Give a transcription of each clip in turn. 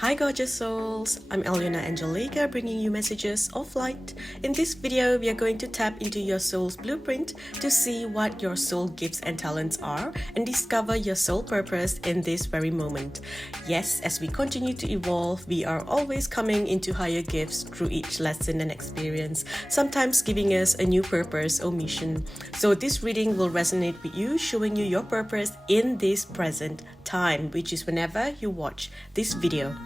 Hi gorgeous souls, I'm Alyonna Angelica bringing you messages of light. In this video, we are going to tap into your soul's blueprint to see what your soul gifts and talents are and discover your soul purpose in this very moment. Yes, as we continue to evolve, we are always coming into higher gifts through each lesson and experience, sometimes giving us a new purpose or mission. So this reading will resonate with you, showing you your purpose in this present time, which is whenever you watch this video.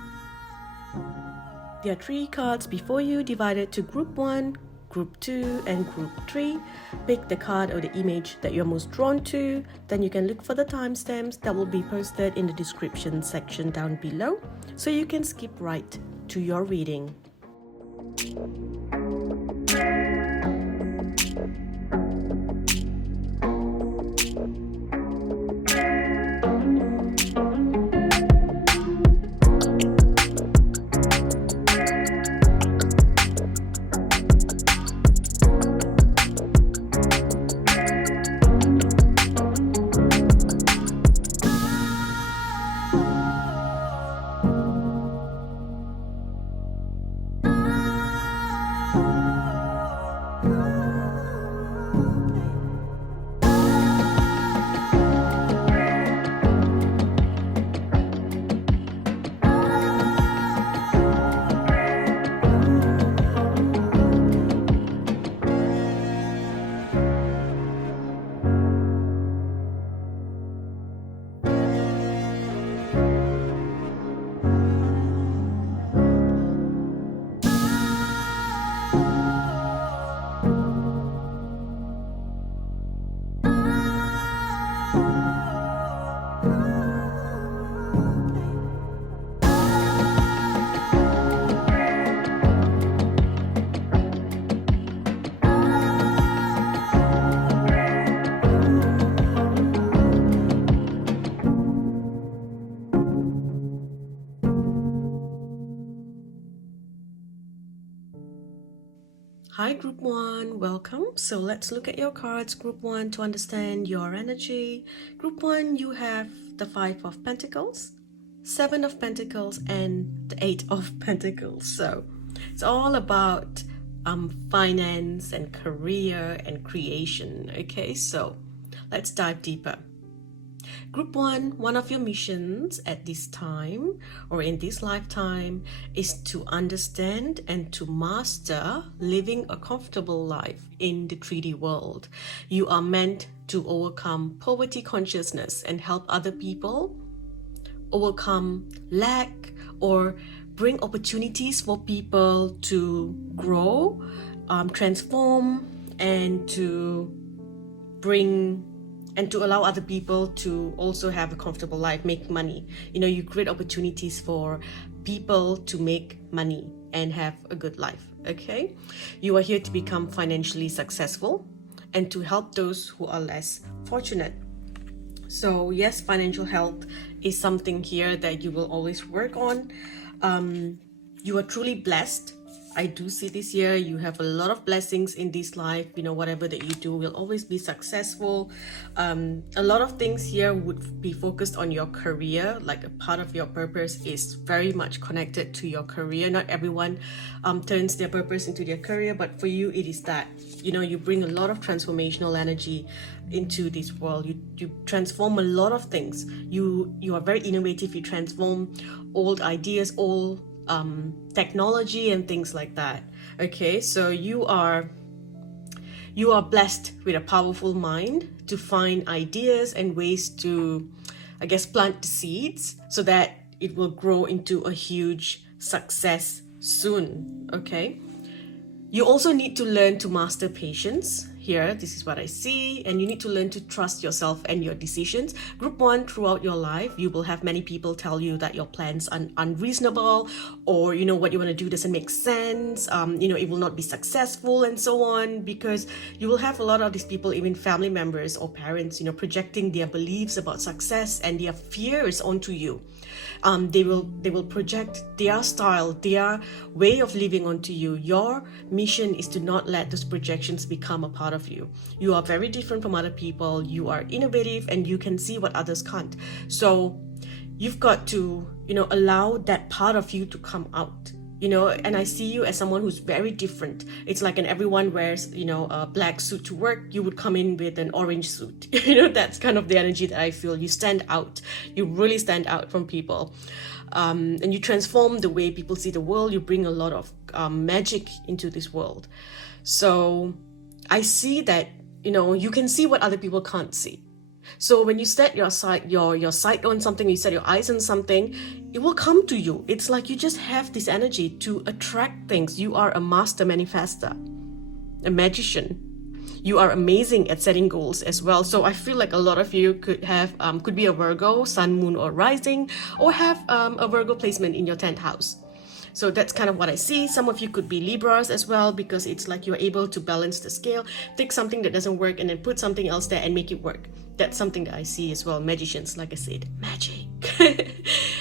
There are 3 cards before you divided to Group 1, Group 2 and Group 3. Pick the card or the image that you're most drawn to. Then you can look for the timestamps that will be posted in the description section down below, so you can skip right to your reading. Hi Group 1, welcome. So let's look at your cards, Group 1, to understand your energy. Group 1, you have the 5 of Pentacles, 7 of Pentacles and the 8 of Pentacles. So it's all about finance and career and creation. Okay, so let's dive deeper. Group 1, one of your missions at this time or in this lifetime is to understand and to master living a comfortable life in the 3D world. You are meant to overcome poverty consciousness and help other people overcome lack or bring opportunities for people to grow, transform, and to allow other people to also have a comfortable life, make money. You create opportunities for people to make money and have a good life, okay? You are here to become financially successful and to help those who are less fortunate. So yes, financial health is something here that you will always work on. You are truly blessed. I do see this year you have a lot of blessings in this life. Whatever that you do will always be successful. A lot of things here would be focused on your career, like a part of your purpose is very much connected to your career. Not everyone turns their purpose into their career, but for you it is that you bring a lot of transformational energy into this world. You transform a lot of things. You are very innovative. You transform old ideas, old technology and things like that. Okay, so you are blessed with a powerful mind to find ideas and ways to, I guess, plant the seeds so that it will grow into a huge success soon. Okay, you also need to learn to master patience. Here, this is what I see, and you need to learn to trust yourself and your decisions. Group 1, throughout your life, you will have many people tell you that your plans are unreasonable, or what you want to do doesn't make sense, it will not be successful and so on, because you will have a lot of these people, even family members or parents, projecting their beliefs about success and their fears onto you. They will project their style, their way of living onto you. Your mission is to not let those projections become a part of you. You are very different from other people. You are innovative and you can see what others can't. So you've got to, allow that part of you to come out. And I see you as someone who's very different. It's like, and everyone wears, a black suit to work, you would come in with an orange suit. That's kind of the energy that I feel. You stand out. You really stand out from people. And you transform the way people see the world. You bring a lot of magic into this world. So I see that, you can see what other people can't see. So when you set your sight on something, you set your eyes on something, it will come to you. It's like you just have this energy to attract things. You are a master manifester, a magician. You are amazing at setting goals as well. So I feel like a lot of you could be a Virgo, sun, moon, or rising, or have a Virgo placement in your 10th house. So that's kind of what I see. Some of you could be Libras as well, because it's like you're able to balance the scale, take something that doesn't work and then put something else there and make it work. That's something that I see as well. Magicians, like I said, magic.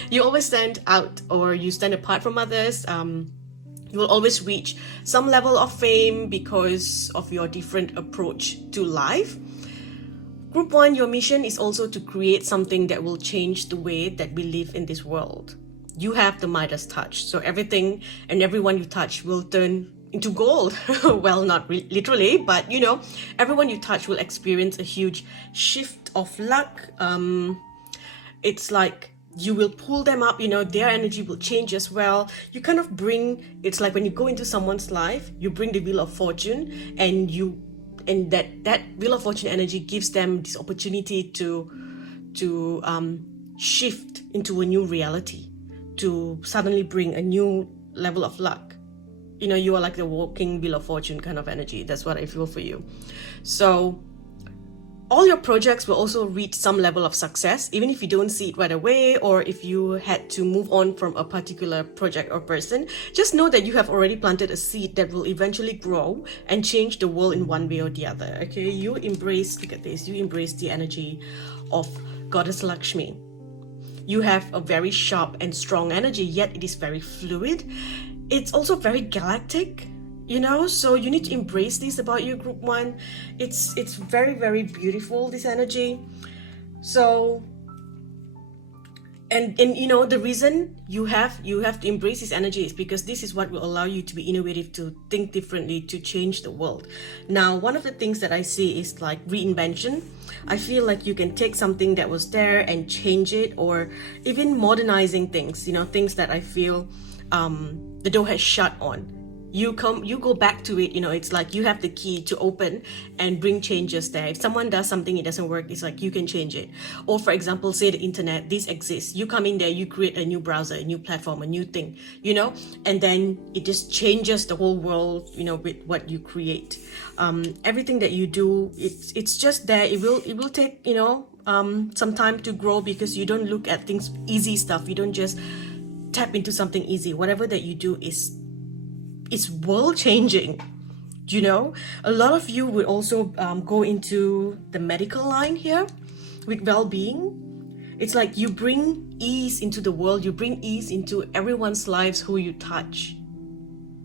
You always stand out, or you stand apart from others. You will always reach some level of fame because of your different approach to life. Group 1, your mission is also to create something that will change the way that we live in this world. You have the Midas touch, so everything and everyone you touch will turn into gold. Well, not literally, but everyone you touch will experience a huge shift of luck. It's like you will pull them up, their energy will change as well. You kind of it's like when you go into someone's life, you bring the Wheel of Fortune, and that Wheel of Fortune energy gives them this opportunity to shift into a new reality, to suddenly bring a new level of luck. You are like the walking Wheel of Fortune kind of energy. That's what I feel for you. So all your projects will also reach some level of success, even if you don't see it right away, or if you had to move on from a particular project or person. Just know that you have already planted a seed that will eventually grow and change the world in one way or the other. Okay, you embrace the energy of Goddess Lakshmi. You have a very sharp and strong energy, yet it is very fluid. It's also very galactic, so you need to embrace this about you, Group 1. It's very, very beautiful, this energy. So, and the reason you have to embrace this energy is because this is what will allow you to be innovative, to think differently, to change the world. Now, one of the things that I see is like reinvention. I feel like you can take something that was there and change it, or even modernizing things, things that I feel the door has shut on. You go back to it, it's like you have the key to open and bring changes there. If someone does something, it doesn't work, it's like you can change it. Or for example, say the internet, this exists. You come in there, you create a new browser, a new platform, a new thing, and then it just changes the whole world, with what you create. Everything that you do, it's just there. It will take, some time to grow, because you don't look at things, easy stuff. You don't just tap into something easy. Whatever that you do is world changing. A lot of you would also go into the medical line here with well-being. It's like you bring ease into the world, you bring ease into everyone's lives who you touch.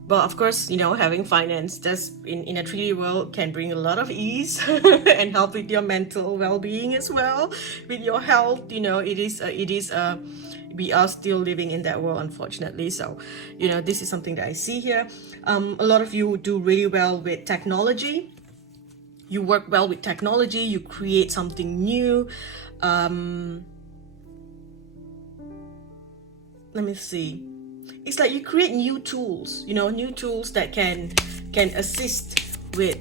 Well, of course, having finance just in a 3D world can bring a lot of ease and help with your mental well-being as well, with your health. We are still living in that world, unfortunately. So, this is something that I see here. A lot of you do really well with technology. You work well with technology. You create something new. Let me see. It's like you create new tools, new tools that can assist with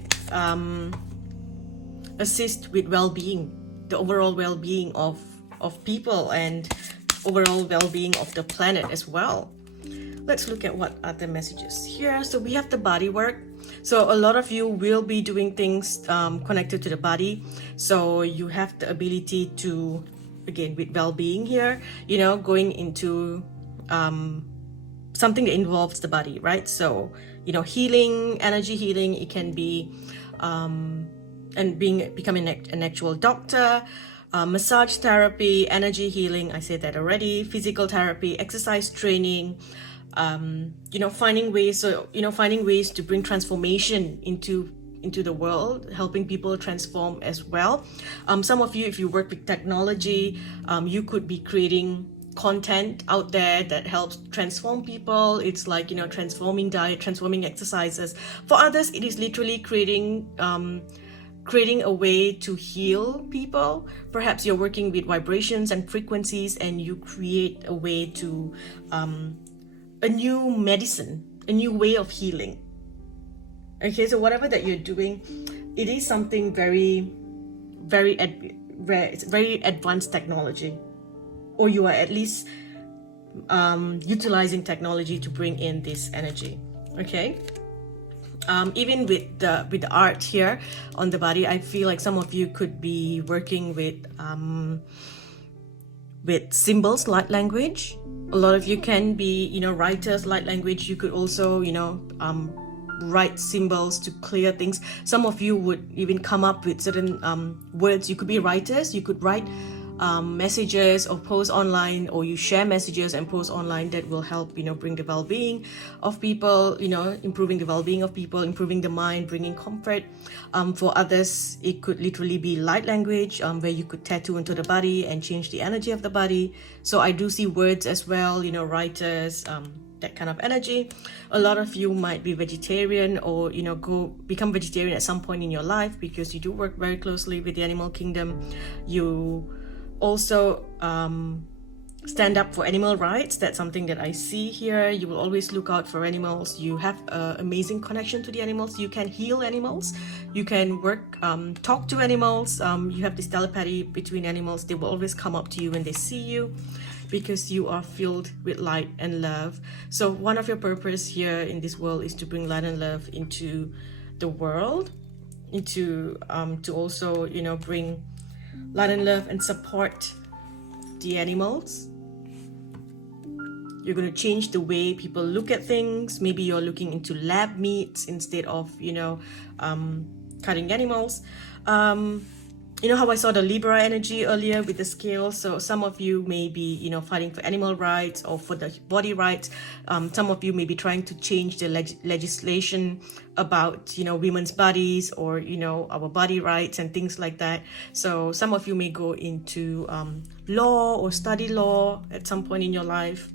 well-being, the overall well-being of people, and overall well-being of the planet as well. Let's look at what other messages here. So we have the body work. So a lot of you will be doing things connected to the body. So you have the ability to, again, with well-being here, going into something that involves the body, right? So, healing, energy healing, it can be, and becoming an actual doctor, massage therapy, energy healing, I said that already, physical therapy, exercise training, finding ways to bring transformation into the world, helping people transform as well. Some of you, if you work with technology, you could be creating content out there that helps transform people. It's like, transforming diet, transforming exercises. For others, it is literally creating a way to heal people. Perhaps you're working with vibrations and frequencies, and you create a way to a new medicine, a new way of healing. Okay, so whatever that you're doing, it is something very, it's very advanced technology, or you are at least utilizing technology to bring in this energy. Okay. Even with the art here on the body, I feel like some of you could be working with symbols, light language. A lot of you can be, writers, light language. You could also, write symbols to clear things. Some of you would even come up with certain words. You could be writers. You could write messages or post online, or you share messages and post online that will help, bring the well-being of people, improving the well-being of people, improving the mind, bringing comfort. For others, it could literally be light language, where you could tattoo into the body and change the energy of the body. So I do see words as well, writers, that kind of energy. A lot of you might be vegetarian, or become vegetarian at some point in your life, because you do work very closely with the animal kingdom. You also stand up for animal rights. That's something that I see here. You will always look out for animals. You have an amazing connection to the animals. You can heal animals. You can work, talk to animals. You have this telepathy between animals. They will always come up to you when they see you, because you are filled with light and love. So one of your purpose here in this world is to bring light and love into the world, to also, bring light and love and support the animals. You're going to change the way people look at things. Maybe you're looking into lab meats instead of, cutting animals. How I saw the Libra energy earlier with the scale. So some of you may be, fighting for animal rights or for the body rights. Some of you may be trying to change the legislation about, women's bodies, or, our body rights and things like that. So some of you may go into law or study law at some point in your life.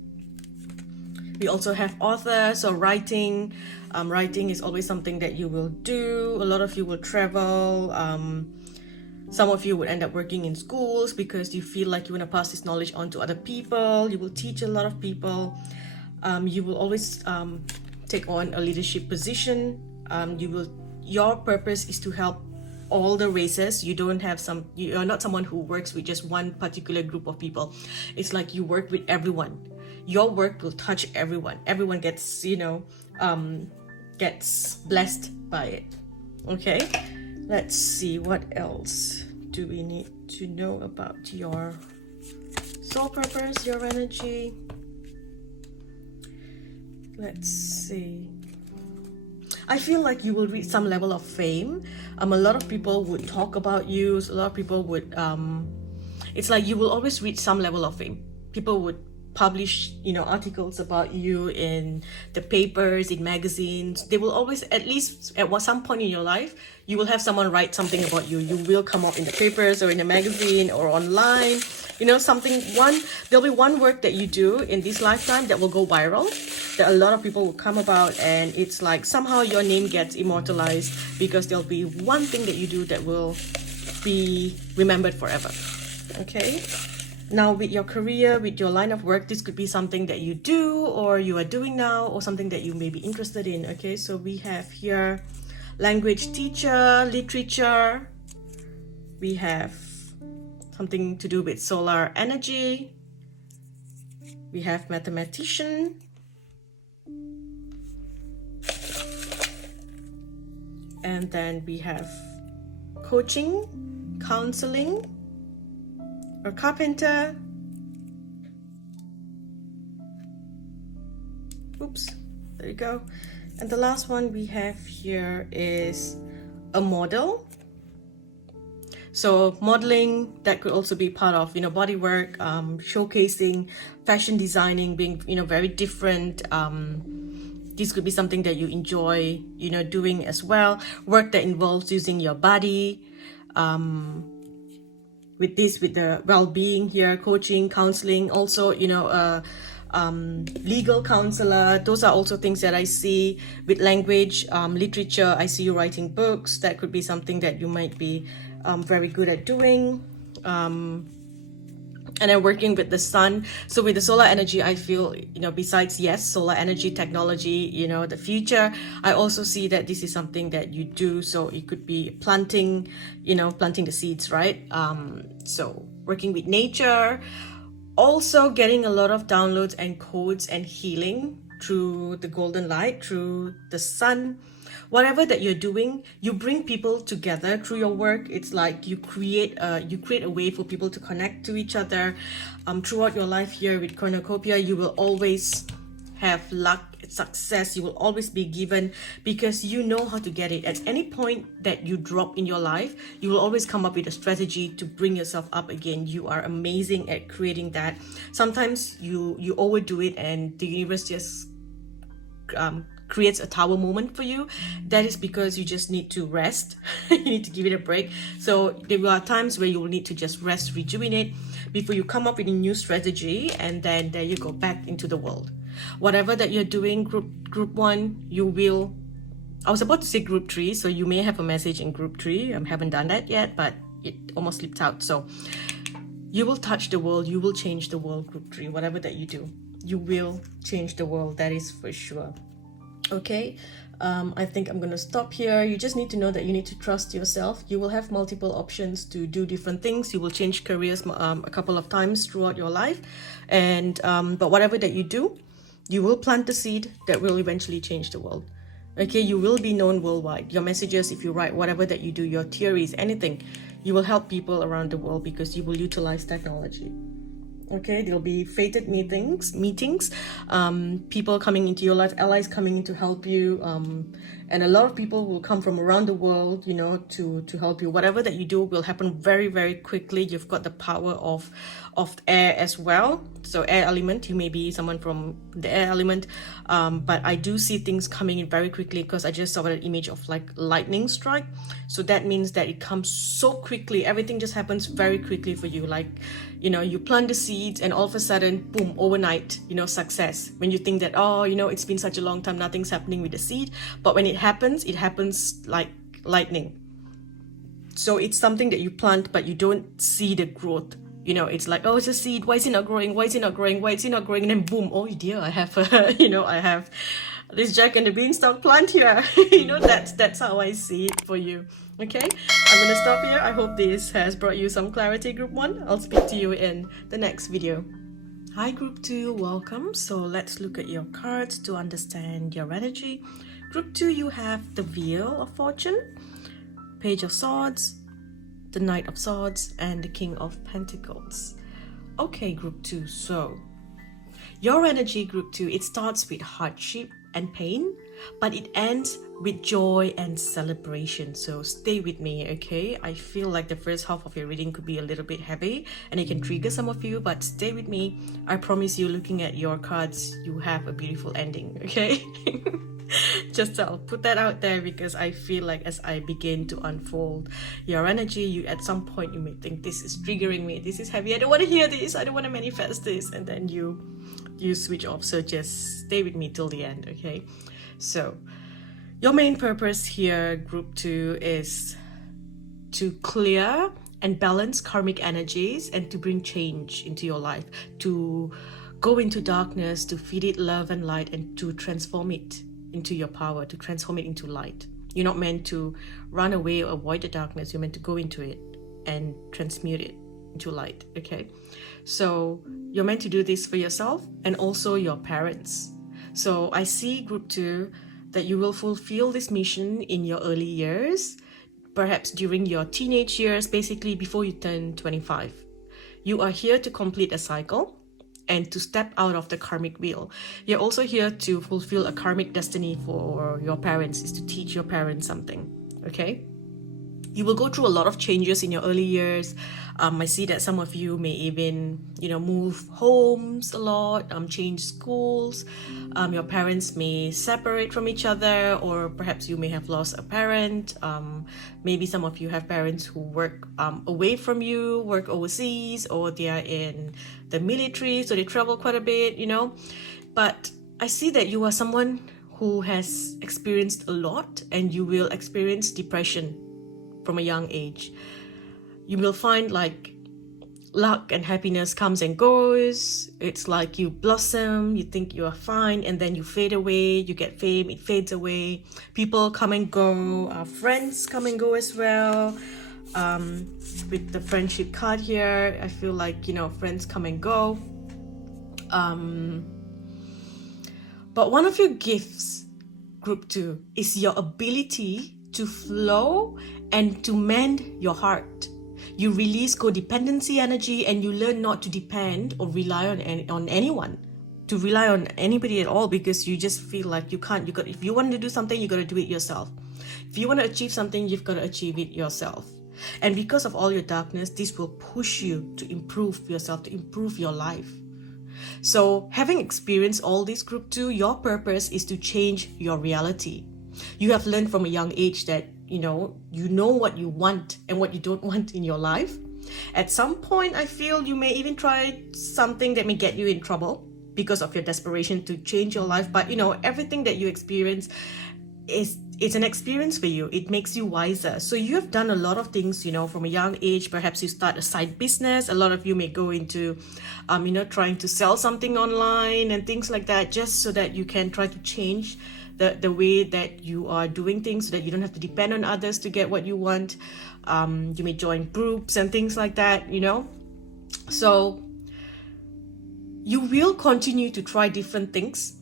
We also have authors, so writing. Writing is always something that you will do. A lot of you will travel. Some of you would end up working in schools because you feel like you want to pass this knowledge on to other people. You will teach a lot of people. You will always take on a leadership position. Your purpose is to help all the races. You're not someone who works with just one particular group of people. It's like you work with everyone. Your work will touch everyone. Everyone gets, gets blessed by it. Okay? Let's see, what else do we need to know about your soul purpose, your energy? Let's see. I feel like you will reach some level of fame. A lot of people would talk about you. A lot of people would, it's like you will always reach some level of fame. People would publish, articles about you in the papers, in magazines. They will always, at least at some point in your life, you will have someone write something about you. You will come up in the papers or in a magazine or online. There'll be one work that you do in this lifetime that will go viral, that a lot of people will come about, and it's like somehow your name gets immortalized because there'll be one thing that you do that will be remembered forever. Okay? Now, with your career, with your line of work, this could be something that you do or you are doing now, or something that you may be interested in. Okay, so we have here language teacher, literature. We have something to do with solar energy. We have mathematician. And then we have coaching, counseling, or carpenter. Oops, there you go. And the last one we have here is a model. So modeling, that could also be part of, body work, showcasing, fashion designing, being, very different. This could be something that you enjoy, doing as well. Work that involves using your body. with this, with the well-being here, coaching, counseling, also, you know, legal counselor. Those are also things that I see. With language, literature, I see you writing books. That could be something that you might be very good at doing. And then working with the sun. So with the solar energy, I feel, you know, besides, yes, solar energy technology, you know, the future, I also see that this is something that you do. So it could be planting, you know, planting the seeds, right? So working with nature, also getting a lot of downloads and codes and healing through the golden light, through the sun. Whatever that you're doing, you bring people together through your work. It's like you create a way for people to connect to each other. Throughout your life here with cornucopia, you will always have luck, success. You will always be given because you know how to get it. At any point that you drop in your life, you will always come up with a strategy to bring yourself up again. You are amazing at creating that. Sometimes you overdo it and the universe just creates a tower moment for you. That is because you just need to rest. You need to give it a break. So there are times where you will need to just rest, rejuvenate before you come up with a new strategy, and then there you go back into the world. Whatever that you're doing, group 1, you will, I was about to say group 3, so you may have a message in group 3. I haven't done that yet, but it almost slipped out. So you will touch the world, you will change the world, group 3. Whatever that you do, you will change the world, that is for sure. Okay, I think I'm gonna stop here. You just need to know that you need to trust yourself. You will have multiple options to do different things. You will change careers a couple of times throughout your life, and but whatever that you do, you will plant the seed that will eventually change the world. Okay, you will be known worldwide. Your messages, if you write, whatever that you do, your theories, anything, you will help people around the world because you will utilize technology. Okay, there'll be fated meetings, people coming into your life, allies coming in to help you, and a lot of people will come from around the world, you know, to help you. Whatever that you do will happen very, very quickly. You've got the power of air as well. So air element, you may be someone from the air element, but I do see things coming in very quickly because I just saw an image of like lightning strike. So that means that it comes so quickly. Everything just happens very quickly for you. Like, you know, you plant the seeds and all of a sudden, boom, overnight, you know, success. When you think that, oh, you know, it's been such a long time, nothing's happening with the seed. But when it happens like lightning. So it's something that you plant, but you don't see the growth. You know, it's like, oh, it's a seed. Why is it not growing? Why is it not growing? Why is it not growing? And then boom, oh dear, I have, I have this Jack and the Beanstalk plant here. You know, that's how I see it for you. Okay, I'm gonna stop here. I hope this has brought you some clarity, group 1. I'll speak to you in the next video. Hi, group 2, welcome. So let's look at your cards to understand your energy. Group 2, you have the Wheel of Fortune, Page of Swords, the Knight of Swords, and the King of Pentacles. Okay, group 2, so your energy, group 2, it starts with hardship and pain, but it ends with joy and celebration. So stay with me, okay? I feel like the first half of your reading could be a little bit heavy and it can trigger some of you, but stay with me. I promise you, looking at your cards, you have a beautiful ending, okay? Just I'll put that out there because I feel like as I begin to unfold your energy, you at some point you may think this is triggering me, this is heavy, I don't want to hear this, I don't want to manifest this, and then you switch off. So just stay with me till the end, okay? So your main purpose here, group 2, is to clear and balance karmic energies and to bring change into your life, to go into darkness, to feed it love and light, and to transform it into your power, to transform it into light. You're not meant to run away or avoid the darkness. You're meant to go into it and transmute it into light, okay? So you're meant to do this for yourself and also your parents. So I see, group 2, that you will fulfill this mission in your early years, perhaps during your teenage years, basically before you turn 25. You are here to complete a cycle and to step out of the karmic wheel. You're also here to fulfill a karmic destiny for your parents, is to teach your parents something, okay? You will go through a lot of changes in your early years. I see that some of you may even, move homes a lot, change schools. Your parents may separate from each other, or perhaps you may have lost a parent. Maybe some of you have parents who work away from you, work overseas, or they are in the military, so they travel quite a bit, But I see that you are someone who has experienced a lot, and you will experience depression from a young age. You will find like luck and happiness comes and goes. It's like you blossom, you think you are fine, and then you fade away. You get fame, it fades away. People come and go. Friends come and go as well. With the friendship card here, I feel like, friends come and go. But one of your gifts, group 2, is your ability to flow and to mend your heart. You release codependency energy, and you learn not to depend or rely on anyone, to rely on anybody at all, because you just feel like you can't. If you want to do something, you got to do it yourself. If you want to achieve something, you've got to achieve it yourself. And because of all your darkness, this will push you to improve yourself, to improve your life. So having experienced all this, group 2, your purpose is to change your reality. You have learned from a young age that you know what you want and what you don't want in your life. At some point, I feel you may even try something that may get you in trouble because of your desperation to change your life. But everything that you experience it's an experience for you. It makes you wiser. So you have done a lot of things, from a young age. Perhaps you start a side business. A lot of you may go into trying to sell something online and things like that, just so that you can try to change the way that you are doing things, so that you don't have to depend on others to get what you want. You may join groups and things like that, So you will continue to try different things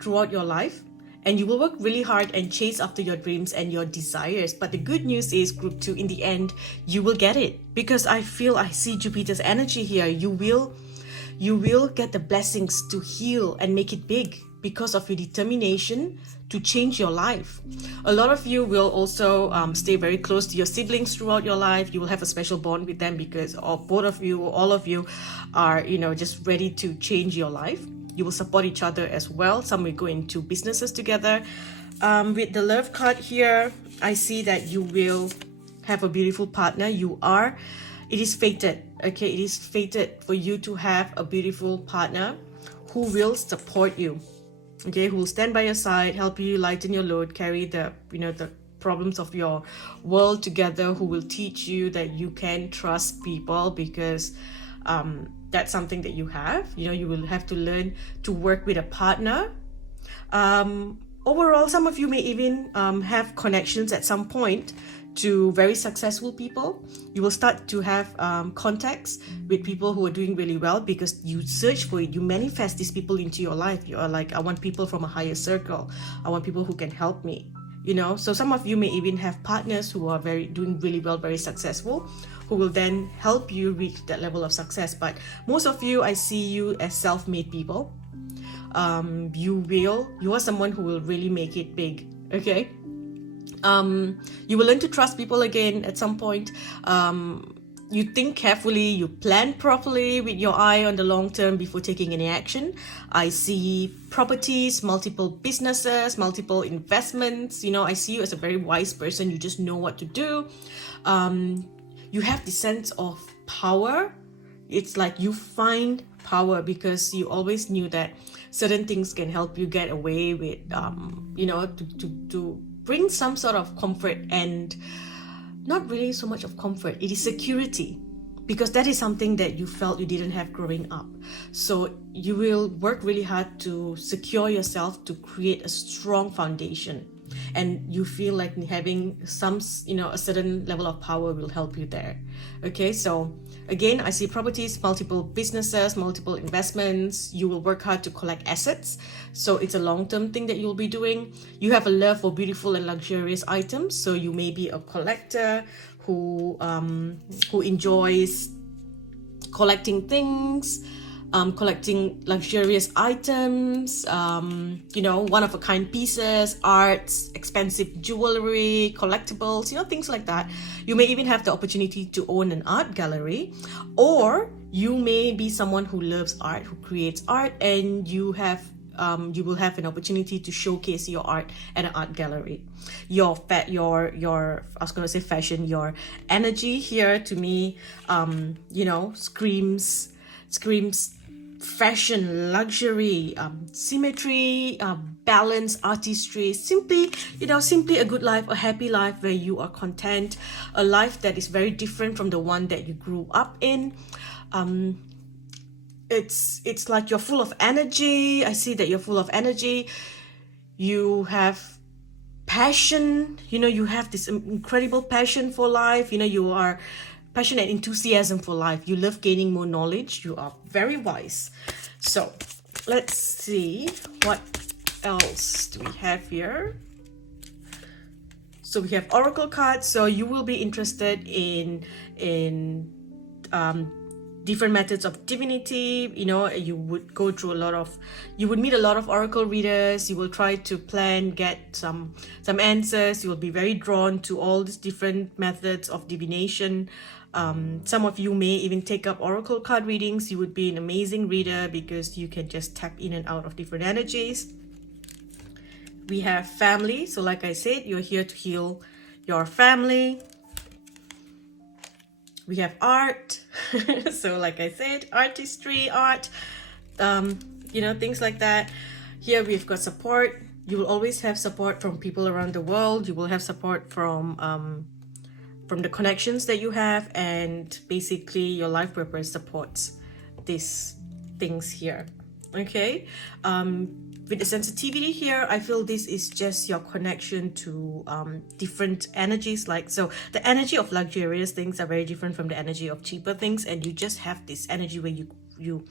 throughout your life, and you will work really hard and chase after your dreams and your desires. But the good news is, group 2, in the end, you will get it, because I see Jupiter's energy here. You will get the blessings to heal and make it big, because of your determination to change your life. A lot of you will also stay very close to your siblings throughout your life. You will have a special bond with them because both of you, all of you are, just ready to change your life. You will support each other as well. Some will go into businesses together. With the love card here, I see that you will have a beautiful partner. It is fated, okay? It is fated for you to have a beautiful partner who will support you. Okay, who will stand by your side, help you lighten your load, carry the problems of your world together, who will teach you that you can trust people, because that's something that you have. You will have to learn to work with a partner. Overall, some of you may even have connections at some point to very successful people. You will start to have contacts with people who are doing really well, because you search for it. You manifest these people into your life. You are like, I want people from a higher circle. I want people who can help me. So some of you may even have partners who are doing really well, very successful, who will then help you reach that level of success. But most of you, I see you as self-made people. You are someone who will really make it big. Okay. You will learn to trust people again at some point. You think carefully, you plan properly with your eye on the long term before taking any action. I see properties, multiple businesses, multiple investments. I see you as a very wise person. You just know what to do. You have the sense of power. It's like you find power because you always knew that certain things can help you get away with, to bring some sort of comfort, and not really so much of comfort. It is security, because that is something that you felt you didn't have growing up. So you will work really hard to secure yourself, to create a strong foundation. And you feel like having some, a certain level of power will help you there. Okay, so again, I see properties, multiple businesses, multiple investments. You will work hard to collect assets. So it's a long-term thing that you'll be doing. You have a love for beautiful and luxurious items. So you may be a collector who enjoys collecting things. collecting luxurious items, one-of-a-kind pieces, arts, expensive jewelry, collectibles, things like that. You may even have the opportunity to own an art gallery, or you may be someone who loves art, who creates art, and you will have an opportunity to showcase your art at an art gallery. Your I was going to say fashion, your energy here to me, screams fashion, luxury, symmetry, balance, artistry, simply a good life, a happy life where you are content, a life that is very different from the one that you grew up in. It's like you're full of energy. I see that you're full of energy. You have passion, you have this incredible passion for life. You are passionate, enthusiasm for life. You love gaining more knowledge. You are very wise. So let's see what else do we have here. So we have oracle cards. So you will be interested in different methods of divinity. You would go through you would meet a lot of oracle readers. You will try to get some answers. You will be very drawn to all these different methods of divination. Some of you may even take up oracle card readings. You would be an amazing reader because you can just tap in and out of different energies. We have family. So like I said, you're here to heal your family. We have art. So like I said, artistry, art, things like that. Here we've got support. You will always have support from people around the world. You will have support from the connections that you have, and basically your life purpose supports these things here. Okay. With the sensitivity here, I feel this is just your connection to different energies. So the energy of luxurious things are very different from the energy of cheaper things, and you just have this energy where you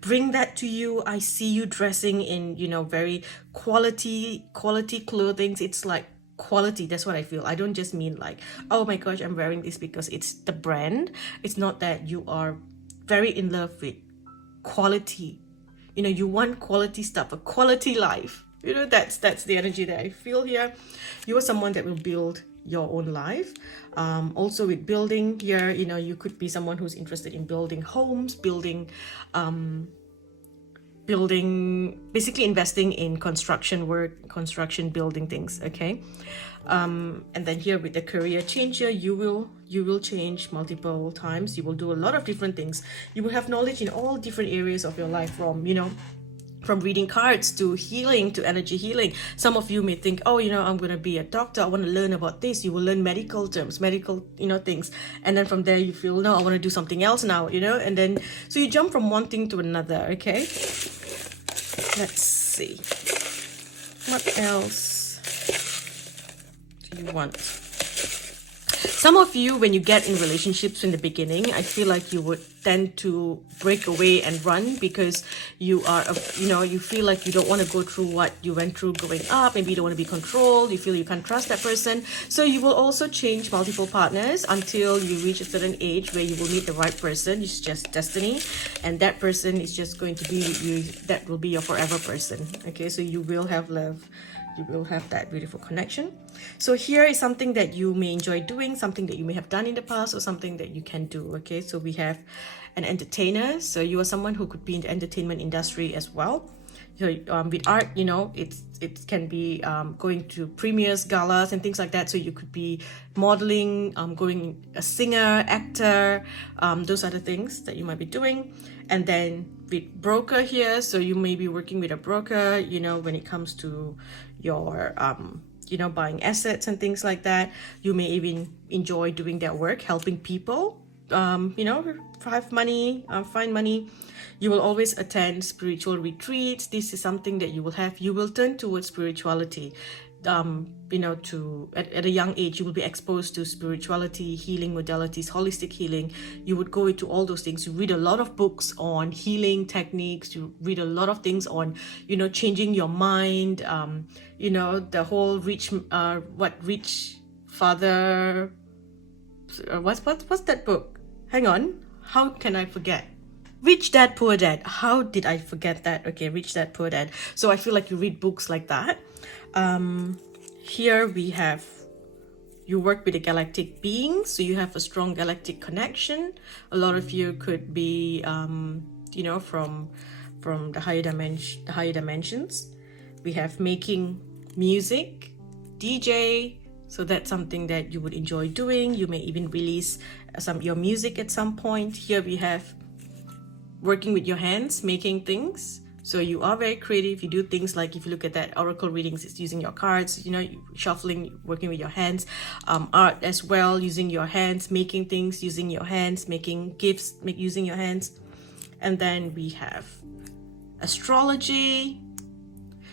bring that to you. I see you dressing in very quality clothing. It's like quality. That's what I feel. I don't just mean like, oh my gosh, I'm wearing this because it's the brand. It's not that. You are very in love with quality. You want quality stuff, a quality life. That's the energy that I feel here. You are someone that will build your own life. Also with building here, you could be someone who's interested in building homes, basically investing in construction work, building things. Okay. And then here with the career change here, you will change multiple times. You will do a lot of different things. You will have knowledge in all different areas of your life, from reading cards to healing, to energy healing. Some of you may think, oh, I'm going to be a doctor. I want to learn about this. You will learn medical terms, things. And then from there you feel, no, I want to do something else now, and then, so you jump from one thing to another. Okay. Let's see. What else do you want? Some of you, when you get in relationships in the beginning, I feel like you would tend to break away and run because you are, you feel like you don't want to go through what you went through growing up. Maybe you don't want to be controlled. You feel you can't trust that person. So you will also change multiple partners until you reach a certain age where you will meet the right person. It's just destiny. And that person is just going to be you. That will be your forever person. Okay, so you will have love. You will have that beautiful connection. So here is something that you may enjoy doing, something that you may have done in the past, or something that you can do. Okay, so we have an entertainer. So you are someone who could be in the entertainment industry as well. So with art, it can be going to premieres, galas, and things like that. So you could be modeling, going a singer, actor. Those are the things that you might be doing. And then with broker here, so you may be working with a broker, when it comes to your buying assets and things like that. You may even enjoy doing that work, helping people, have money, find money. You will always attend spiritual retreats. This is something that you will have. You will turn towards spirituality. At a young age, you will be exposed to spirituality, healing modalities, holistic healing. You would go into all those things. You read a lot of books on healing techniques. You read a lot of things on, changing your mind. The whole rich father. What's that book? Hang on. How can I forget? Rich Dad, Poor Dad. How did I forget that? Okay, Rich Dad, Poor Dad. So I feel like you read books like that. Here we have, you work with a galactic being, so you have a strong galactic connection. A lot of you could be, you know, from the higher dimensions. We have making music, DJ. So that's something that you would enjoy doing. You may even release your music at some point. Here we have working with your hands, making things. So you are very creative. You do things like, if you look at that oracle readings, it's using your cards, you know, shuffling, working with your hands. Art as well, using your hands, making things using your hands, making gifts, using your hands. And then we have astrology.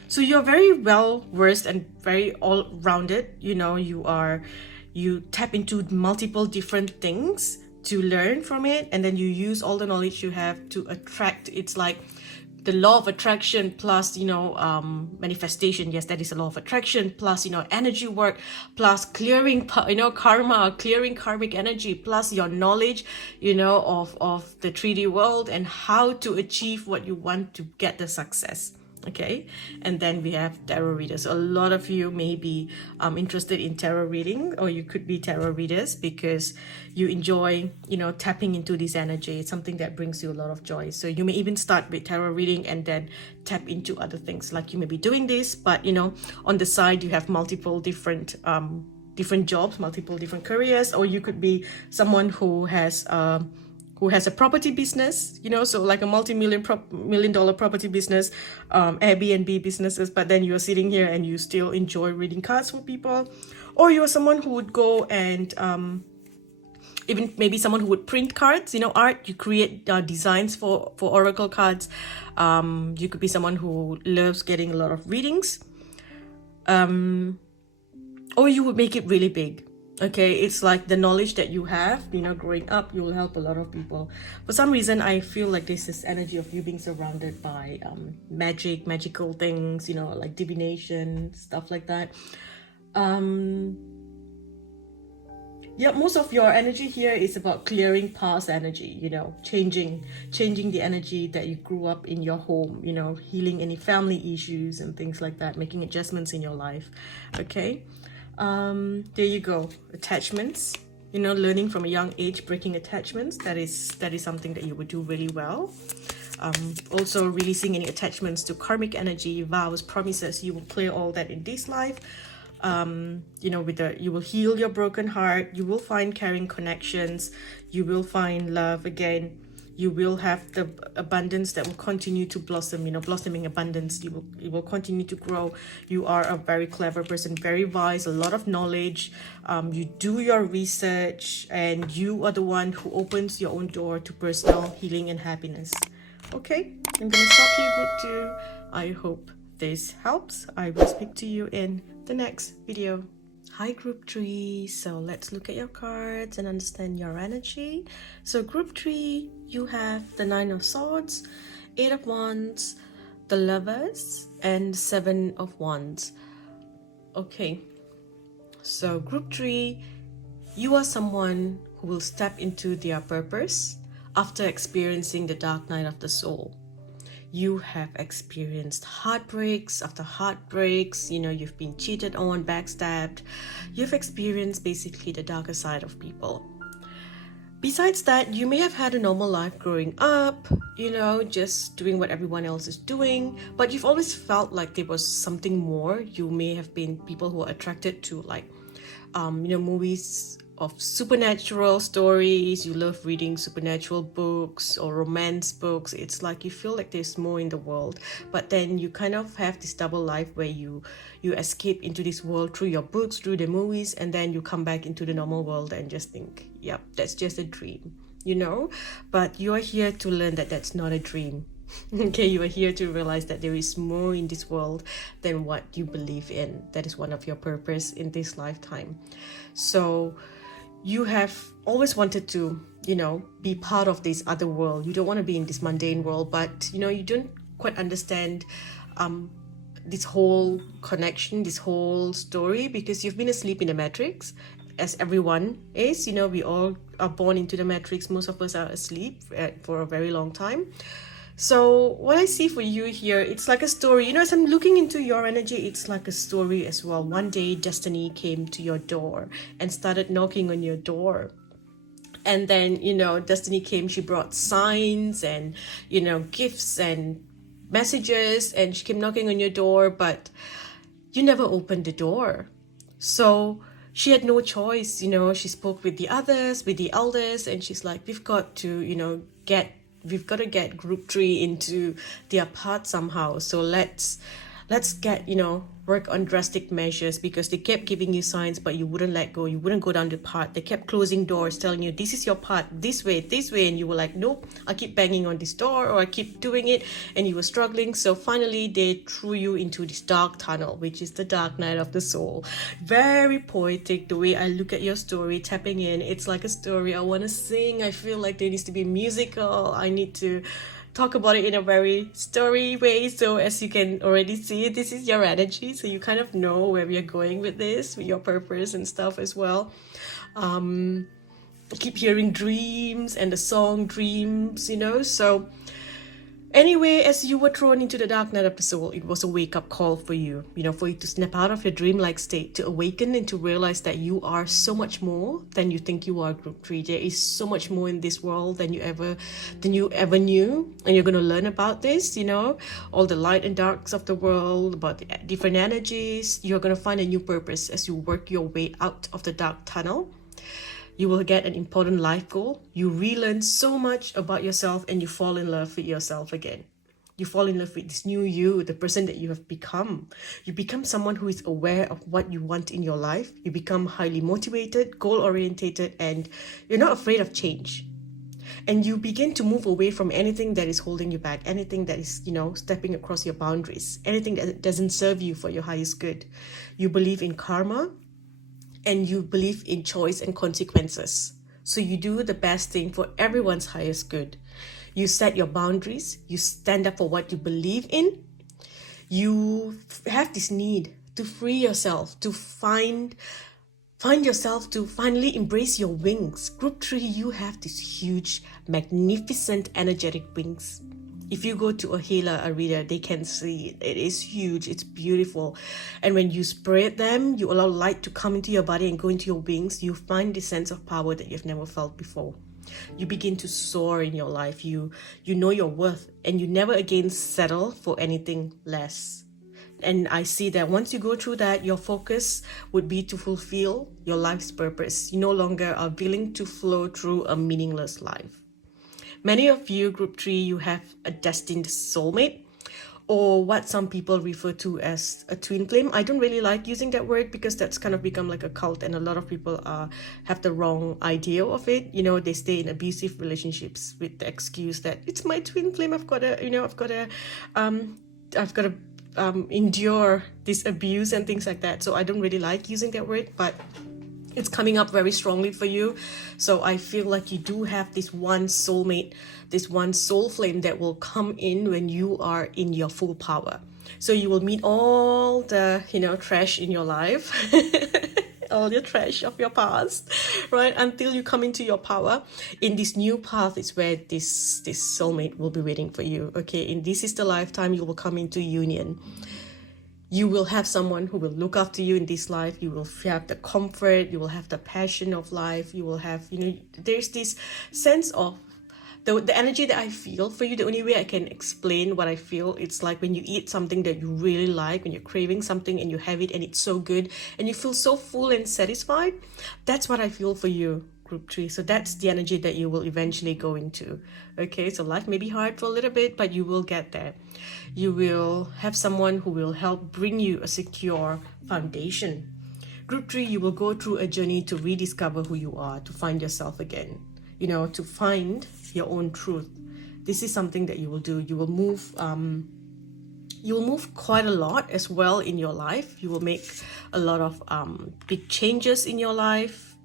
So you're very well versed and very all-rounded. You know, you tap into multiple different things to learn from it, and then you use all the knowledge you have to attract. It's like the law of attraction plus, you know, manifestation. Yes, that is a law of attraction plus, you know, energy work plus clearing, you know, karma, clearing karmic energy plus your knowledge, you know, of the 3D world and how to achieve what you want to get the success. Okay, and then we have tarot readers. So a lot of you may be interested in tarot reading, or you could be tarot readers because you enjoy, you know, tapping into this energy. It's something that brings you a lot of joy. So you may even start with tarot reading and then tap into other things. Like you may be doing this, but you know, on the side you have multiple different jobs, multiple different careers, or you could be someone who has a property business, you know, so like a multi-million dollar property business, Airbnb businesses, but then you're sitting here and you still enjoy reading cards for people. Or you're someone who would go and even maybe someone who would print cards, you know, art, you create designs for oracle cards. You could be someone who loves getting a lot of readings, or you would make it really big. Okay, it's like the knowledge that you have, you know, growing up, you will help a lot of people. For some reason, I feel like there's this energy of you being surrounded by magical things, you know, like divination, stuff like that. Yeah, most of your energy here is about clearing past energy, you know, changing the energy that you grew up in your home, you know, healing any family issues and things like that, making adjustments in your life. Okay. There you go. Attachments, you know, learning from a young age, breaking attachments. That is something that you would do really well. Also releasing any attachments to karmic energy, vows, promises. You will clear all that in this life. You know, you will heal your broken heart. You will find caring connections. You will find love again. You will have the abundance that will continue to blossom, you know, blossoming abundance. You will continue to grow. You are a very clever person, very wise, a lot of knowledge. You do your research, and you are the one who opens your own door to personal healing and happiness. Okay, I'm gonna stop here, group 2. I hope this helps. I will speak to you in the next video. Hi group 3, so let's look at your cards and understand your energy. So group 3, you have the 9 of Swords, 8 of Wands, the Lovers, and 7 of Wands. Okay, so group 3, you are someone who will step into their purpose after experiencing the dark night of the soul. You have experienced heartbreaks after heartbreaks, you know, you've been cheated on, backstabbed. You've experienced basically the darker side of people. Besides that, you may have had a normal life growing up, you know, just doing what everyone else is doing, but you've always felt like there was something more. You may have been people who are attracted to, like, you know, movies of supernatural stories. You love reading supernatural books or romance books. It's like you feel like there's more in the world, but then you kind of have this double life where you escape into this world through your books, through the movies, and then you come back into the normal world and just think, yep, that's just a dream, you know. But you're here to learn that that's not a dream. Okay, you are here to realize that there is more in this world than what you believe in. That is one of your purpose in this lifetime. So you have always wanted to, you know, be part of this other world. You don't want to be in this mundane world, but, you know, you don't quite understand this whole connection, this whole story, because you've been asleep in the matrix, as everyone is. You know, we all are born into the matrix. Most of us are asleep for a very long time. So what I see for you here, it's like a story. You know, as I'm looking into your energy, it's like a story as well. One day, destiny came to your door and started knocking on your door. And then, you know, destiny came, she brought signs and, you know, gifts and messages, and she came knocking on your door, but you never opened the door. So she had no choice, you know. She spoke with the others, with the elders, and she's like, we've got to, you know, we've got to get group 3 into their path somehow. So let's get, you know, work on drastic measures, because they kept giving you signs, but you wouldn't let go. You wouldn't go down the path. They kept closing doors, telling you, this is your path, this way. And you were like, nope, I keep banging on this door, or I keep doing it. And you were struggling. So finally, they threw you into this dark tunnel, which is the dark night of the soul. Very poetic, the way I look at your story, tapping in. It's like a story I want to sing. I feel like there needs to be a musical. I need to talk about it in a very story way. So as you can already see, this is your energy, so you kind of know where we are going with this, with your purpose and stuff as well. I keep hearing dreams and the song Dreams, you know. So anyway, as you were thrown into the dark night of the soul, it was a wake-up call for you, you know, for you to snap out of your dreamlike state, to awaken and to realize that you are so much more than you think you are, Group 3. There is so much more in this world than you ever knew, and you're going to learn about this, you know, all the light and darks of the world, about the different energies. You're going to find a new purpose as you work your way out of the dark tunnel. You will get an important life goal. You relearn so much about yourself, and you fall in love with yourself again. You fall in love with this new you, the person that you have become. You become someone who is aware of what you want in your life. You become highly motivated, goal-orientated, and you're not afraid of change. And you begin to move away from anything that is holding you back, anything that is, you know, stepping across your boundaries, anything that doesn't serve you for your highest good. You believe in karma, and you believe in choice and consequences. So you do the best thing for everyone's highest good. You set your boundaries. You stand up for what you believe in. You have this need to free yourself, to find yourself, to finally embrace your wings. Group 3, you have these huge, magnificent, energetic wings. If you go to a healer, a reader, they can see it. It is huge. It's beautiful. And when you spread them, you allow light to come into your body and go into your wings. You find this sense of power that you've never felt before. You begin to soar in your life. You know your worth, and you never again settle for anything less. And I see that once you go through that, your focus would be to fulfill your life's purpose. You no longer are willing to flow through a meaningless life. Many of you, Group 3, you have a destined soulmate, or what some people refer to as a twin flame. I don't really like using that word, because that's kind of become like a cult, and a lot of people have the wrong idea of it. You know, they stay in abusive relationships with the excuse that it's my twin flame. I've got to endure this abuse and things like that. So I don't really like using that word, but it's coming up very strongly for you. So I feel like you do have this one soulmate, this one soul flame that will come in when you are in your full power. So you will meet all the, you know, trash in your life, all your trash of your past, right? Until you come into your power. In this new path is where this soulmate will be waiting for you. Okay, in this is the lifetime you will come into union. You will have someone who will look after you in this life. You will have the comfort. You will have the passion of life. You will have, you know, there's this sense of the energy that I feel for you. The only way I can explain what I feel, it's like when you eat something that you really like, when you're craving something and you have it and it's so good and you feel so full and satisfied. That's what I feel for you, Group 3. So that's the energy that you will eventually go into. Okay, so life may be hard for a little bit, but you will get there. You will have someone who will help bring you a secure foundation. Group 3, you will go through a journey to rediscover who you are, to find yourself again, you know, to find your own truth. This is something that you will do. You will move quite a lot as well in your life. You will make a lot of big changes in your life.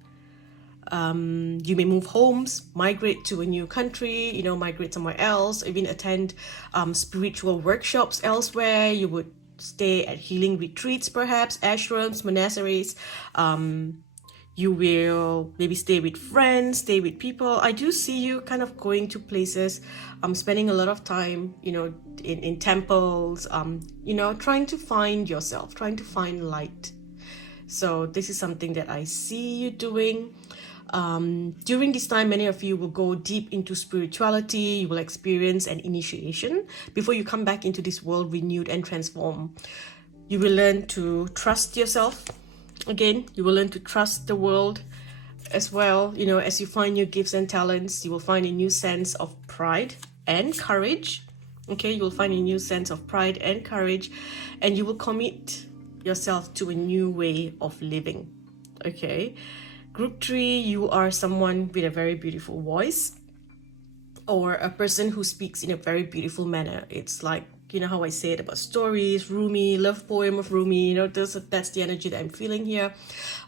You may move homes, migrate to a new country, you know, migrate somewhere else, even attend spiritual workshops elsewhere. You would stay at healing retreats, perhaps ashrams, monasteries. You will maybe stay with friends, stay with people. I do see you kind of going to places, spending a lot of time, in temples, trying to find yourself, trying to find light. So this is something that I see you doing. During this time, many of you will go deep into spirituality. You will experience an initiation before you come back into this world renewed and transformed. You will learn to trust yourself. Again, you will learn to trust the world as well. As you find your gifts and talents, you will find a new sense of pride and courage. Okay, you will find a new sense of pride and courage, and you will commit yourself to a new way of living. Okay, Group 3, you are someone with a very beautiful voice, or a person who speaks in a very beautiful manner. It's like, how I say it about stories, Rumi, love poem of Rumi, that's the energy that I'm feeling here.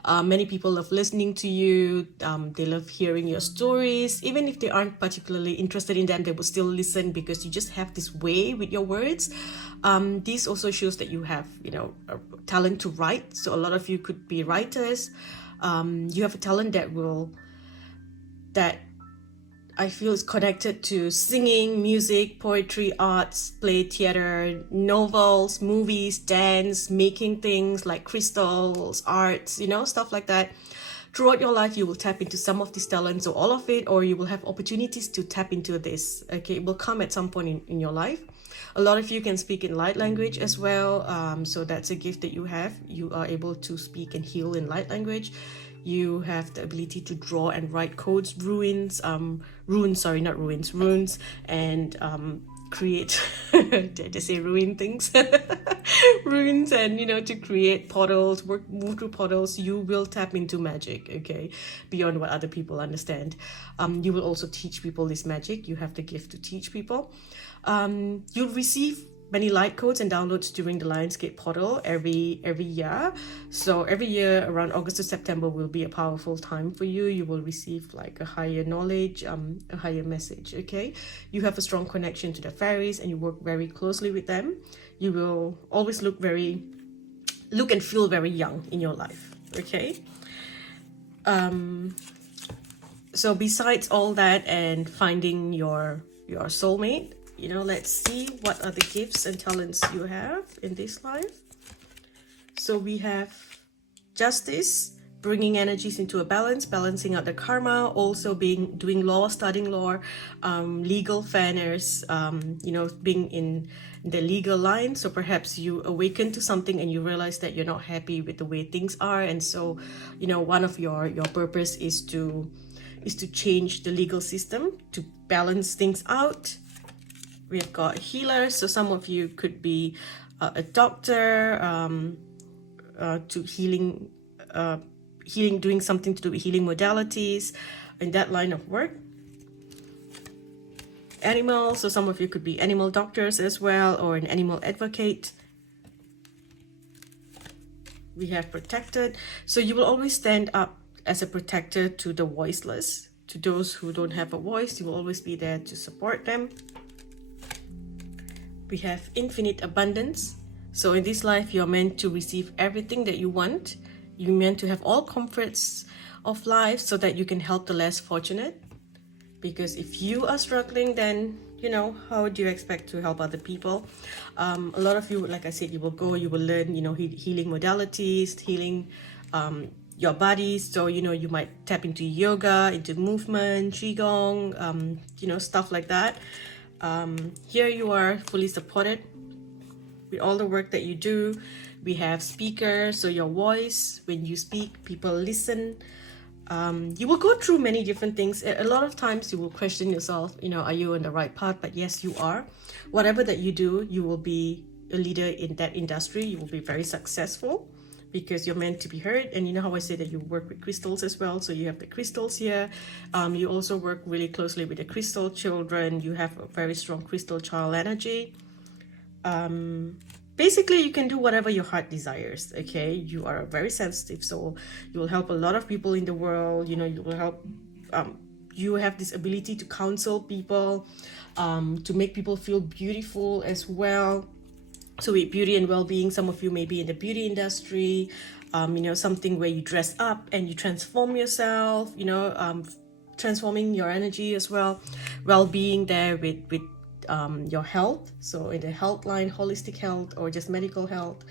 Many people love listening to you. They love hearing your stories. Even if they aren't particularly interested in them, they will still listen because you just have this way with your words. This also shows that you have, a talent to write. So a lot of you could be writers. You have a talent that I feel is connected to singing, music, poetry, arts, play, theater, novels, movies, dance, making things like crystals, arts, stuff like that. Throughout your life, you will tap into some of these talents or all of it, or you will have opportunities to tap into this. Okay, it will come at some point in your life. A lot of you can speak in light language as well. So that's a gift that you have. You are able to speak and heal in light language. You have the ability to draw and write codes, runes, and create, did I just say ruin things? Runes, and to create portals, move through portals. You will tap into magic, okay, beyond what other people understand. You will also teach people this magic. You have the gift to teach people. You'll receive many light codes and downloads during the Lionsgate portal every year. So every year around August to September will be a powerful time for you. You will receive like a higher knowledge, a higher message. Okay, you have a strong connection to the fairies and you work very closely with them. You will always look and feel very young in your life. Okay. So besides all that and finding your soulmate, let's see what are the gifts and talents you have in this life. So we have justice, bringing energies into a balance, balancing out the karma, also doing law, studying law, legal fairness, being in the legal line. So perhaps you awaken to something and you realize that you're not happy with the way things are. And so, one of your purpose is to change the legal system to balance things out. We've got healers, so some of you could be a doctor, to healing, doing something to do with healing modalities in that line of work. Animals, so some of you could be animal doctors as well, or an animal advocate. We have protected, so you will always stand up as a protector to the voiceless, to those who don't have a voice. You will always be there to support them. We have infinite abundance. So in this life, you're meant to receive everything that you want. You're meant to have all comforts of life so that you can help the less fortunate. Because if you are struggling, then, how do you expect to help other people? A lot of you, like I said, you will learn, healing modalities, healing your body. So, you might tap into yoga, into movement, qigong, stuff like that. Here you are fully supported with all the work that you do. We have speakers, so your voice, when you speak, people listen. You will go through many different things. A lot of times you will question yourself, are you on the right path? But yes, you are. Whatever that you do, you will be a leader in that industry. You will be very successful because you're meant to be heard. And you know how I say that you work with crystals as well. So you have the crystals here. You also work really closely with the crystal children. You have a very strong crystal child energy. Basically, you can do whatever your heart desires, okay? You are a very sensitive soul. You will help a lot of people in the world. You will help, you have this ability to counsel people, to make people feel beautiful as well. So with beauty and well-being, some of you may be in the beauty industry. something where you dress up and you transform yourself, transforming your energy as well, well-being there with your health. So in the health line, holistic health or just medical health,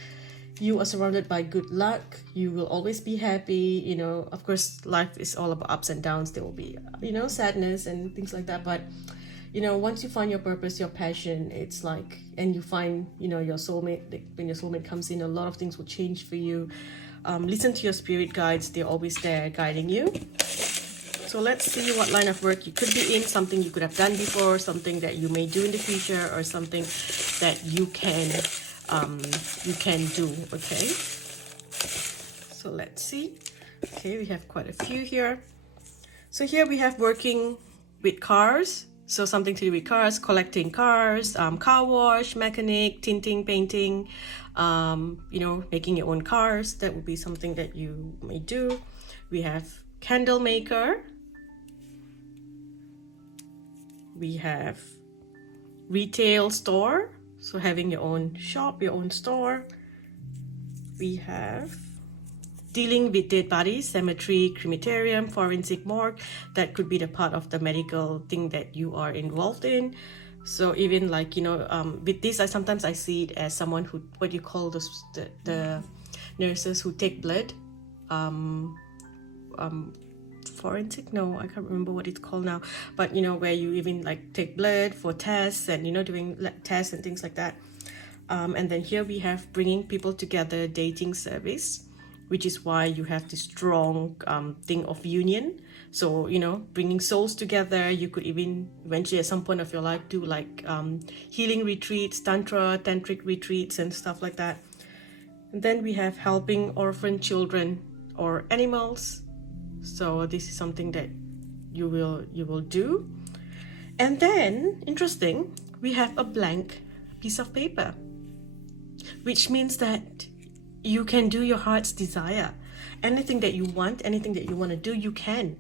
you are surrounded by good luck. You will always be happy. Of course, life is all about ups and downs. There will be, sadness and things like that. But, once you find your purpose, your passion, it's like, and you find, your soulmate, when your soulmate comes in, a lot of things will change for you. Listen to your spirit guides. They're always there guiding you. So let's see what line of work you could be in, something you could have done before, something that you may do in the future, or something that you can do. Okay, so let's see. Okay, we have quite a few here. So here we have working with cars, so something to do with cars, collecting cars, car wash, mechanic, tinting, painting, making your own cars. That would be something that you may do. We have candle maker. We have retail store, so having your own shop, your own store. We have dealing with dead bodies, cemetery, crematorium, forensic morgue. That could be the part of the medical thing that you are involved in. So even like, with this, sometimes I see it as someone who, what you call the nurses who take blood. Forensic, no, I can't remember what it's called now, but where you even like take blood for tests and doing tests and things like that. And then here we have bringing people together, dating service, which is why you have this strong thing of union. So bringing souls together. You could even eventually at some point of your life do like healing retreats, tantric retreats and stuff like that. And then we have helping orphan children or animals. So this is something that you will do. And then, interesting, we have a blank piece of paper, which means that you can do your heart's desire. Anything that you want, anything that you want to do, you can.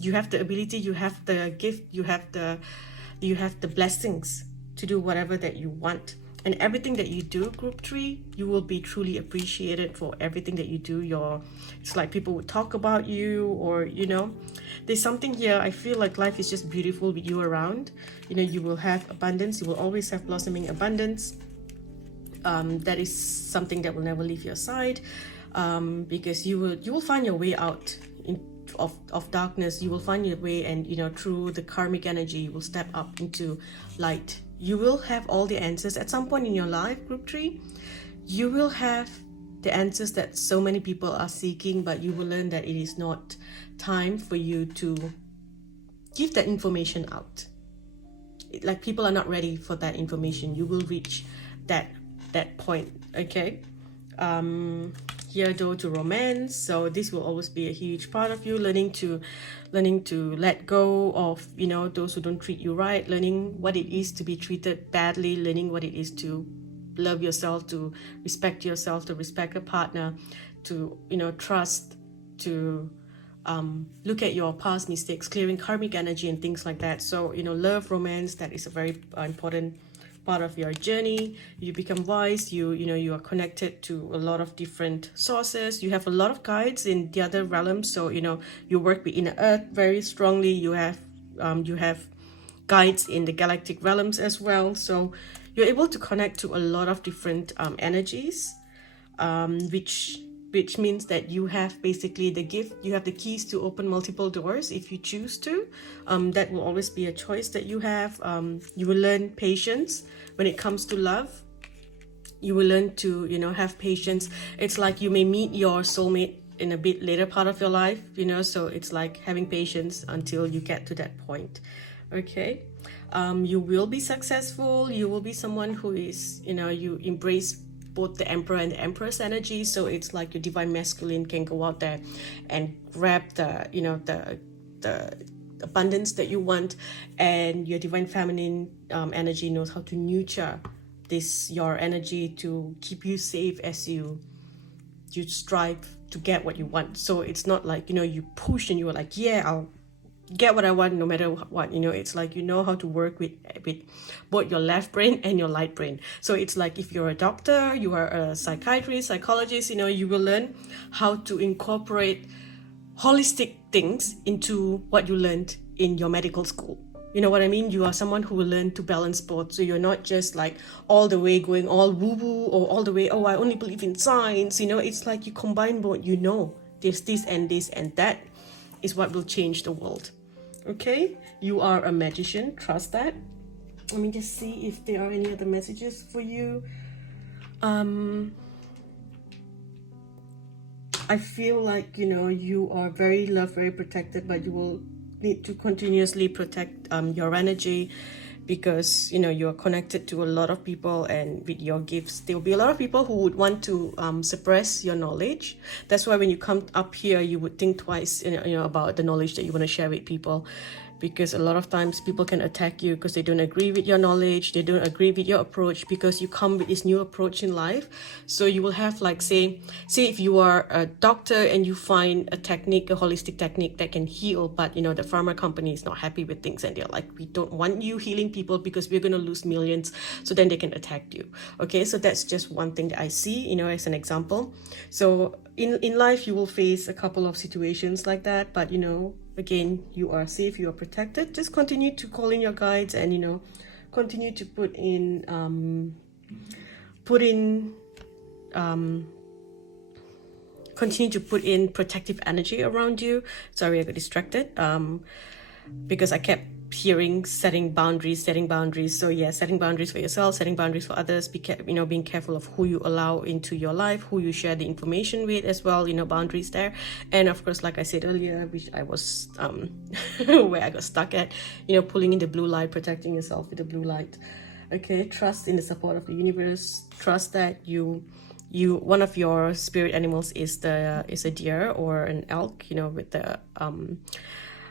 You have the ability, you have the gift, you have the blessings to do whatever that you want. And everything that you do, group 3, you will be truly appreciated for everything that you do. It's like people would talk about you, or there's something here. I feel like life is just beautiful with you around. You will have abundance. You will always have blossoming abundance. That is something that will never leave your side, because you will find your way out of darkness. You will find your way, and through the karmic energy, you will step up into light. You will have all the answers at some point in your life, group 3. You will have the answers that so many people are seeking, but you will learn that it is not time for you to give that information out. Like people are not ready for that information. You will reach that point. Okay. Here though to romance. So this will always be a huge part of you, learning to let go of those who don't treat you right, learning what it is to be treated badly, learning what it is to love yourself, to respect yourself, to respect a partner, to trust, to look at your past mistakes, clearing karmic energy and things like that. So love, romance, that is a very important part of your journey. You become wise. You are connected to a lot of different sources. You have a lot of guides in the other realms. So you work with inner earth very strongly. You have guides in the galactic realms as well. So you're able to connect to a lot of different energies, which means that you have basically the gift. You have the keys to open multiple doors if you choose to. That will always be a choice that you have. You will learn patience when it comes to love. You will learn to have patience. It's like you may meet your soulmate in a bit later part of your life, so it's like having patience until you get to that point. Okay. You will be successful. You will be someone who is you embrace both the emperor and the empress energy. So it's like your divine masculine can go out there and grab the abundance that you want, and your divine feminine energy knows how to nurture your energy to keep you safe as you strive to get what you want. So it's not like you push and you're like, yeah, get what I want no matter what. You know, it's like you know how to work with both your left brain and your right brain. So it's like if you're a doctor, you are a psychiatrist, psychologist, you know, you will learn how to incorporate holistic things into what you learned in your medical school. You know what I mean? You are someone who will learn to balance both. So you're not just like all the way going all woo-woo, or all the way, oh, I only believe in science. You know, it's like you combine both. You know, there's this, and that is what will change the world. Okay? You are a magician. Trust that. Let me just see if there are any other messages for you. I feel like, you know, you are very loved, very protected, but you will need to continuously protect your energy, because, you know, you're connected to a lot of people, and with your gifts, there will be a lot of people who would want to suppress your knowledge. That's why when you come up here, you would think twice, you know, about the knowledge that you want to share with people. Because a lot of times people can attack you because they don't agree with your knowledge, they don't agree with your approach, because you come with this new approach in life. So you will have, like, say if you are a doctor and you find a technique, a holistic technique that can heal, but, you know, the pharma company is not happy with things, and they're like, we don't want you healing people because we're going to lose millions. So then they can attack you. Okay, so that's just one thing that I see, you know, as an example. So in life, you will face a couple of situations like that, but, you know, again, you are safe, you are protected. Just continue to call in your guides, and, you know, continue to put in protective energy around you. Sorry, I got distracted because I kept hearing setting boundaries. So yeah, setting boundaries for yourself, setting boundaries for others. Being careful of who you allow into your life, who you share the information with as well, you know, boundaries there. And of course, like I said earlier, which I was where I got stuck at, you know, pulling in the blue light, protecting yourself with the blue light. Okay, trust in the support of the universe. Trust that you one of your spirit animals is a deer or an elk, you know, with the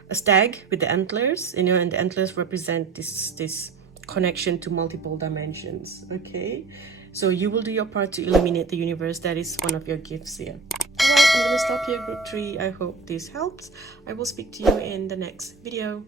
a stag with the antlers, you know, and the antlers represent this connection to multiple dimensions. Okay, so you will do your part to illuminate the universe. That is one of your gifts here. All right, I'm going to stop here, group 3. I hope this helps. I will speak to you in the next video.